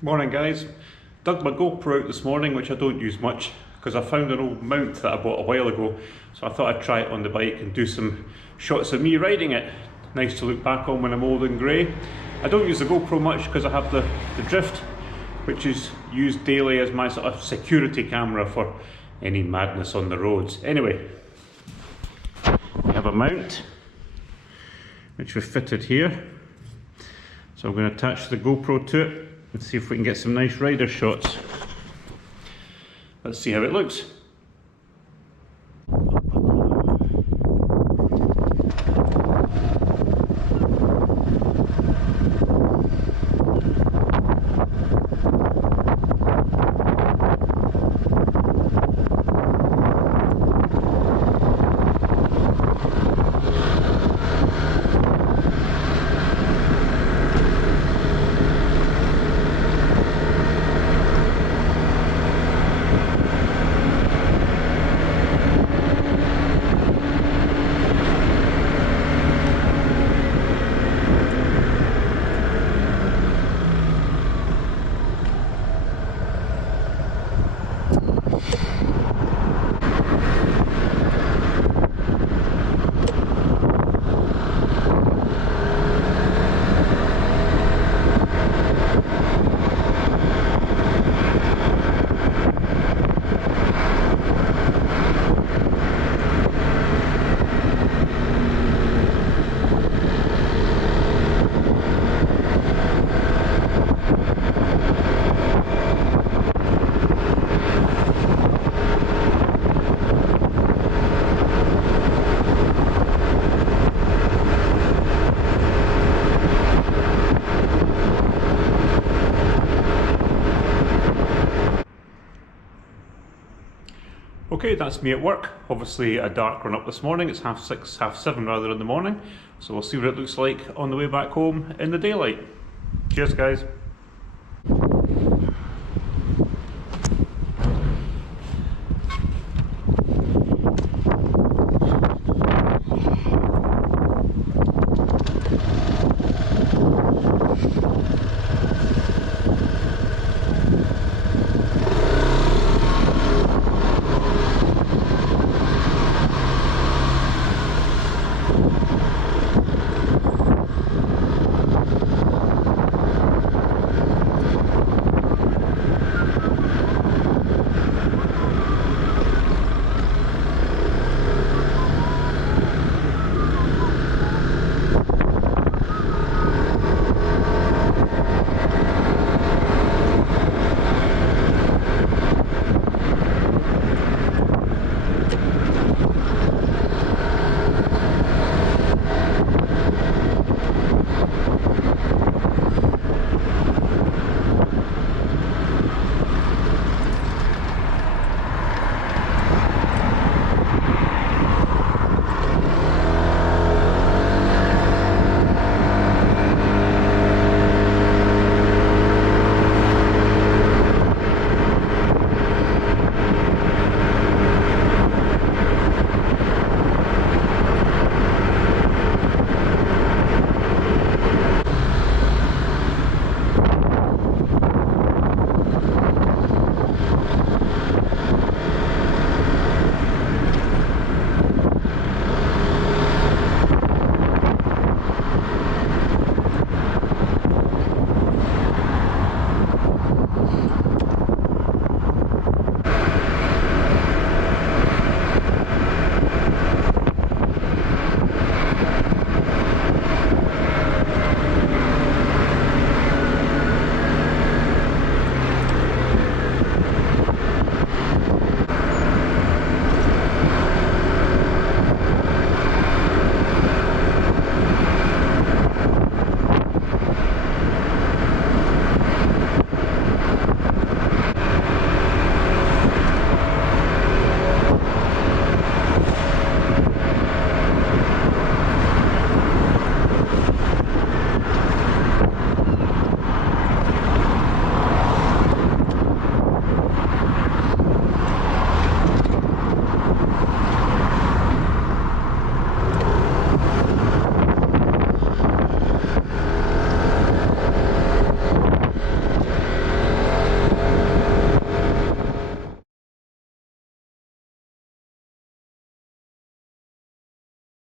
Morning guys. Dug my GoPro out this morning, which I don't use much because I found an old mount that I bought a while ago, so I thought I'd try it on the bike and do some shots of me riding it. Nice to look back on when I'm old and grey. I don't use the GoPro much because I have the Drift, which is used daily as my sort of security camera for any madness on the roads. Anyway, we have a mount which we've fitted here, so I'm going to attach the GoPro to it and see if we can get some nice rider shots. Let's see how it looks. Okay, that's me at work. Obviously a dark run up this morning. It's 6:30, 7:30 rather in the morning. So we'll see what it looks like on the way back home in the daylight. Cheers guys.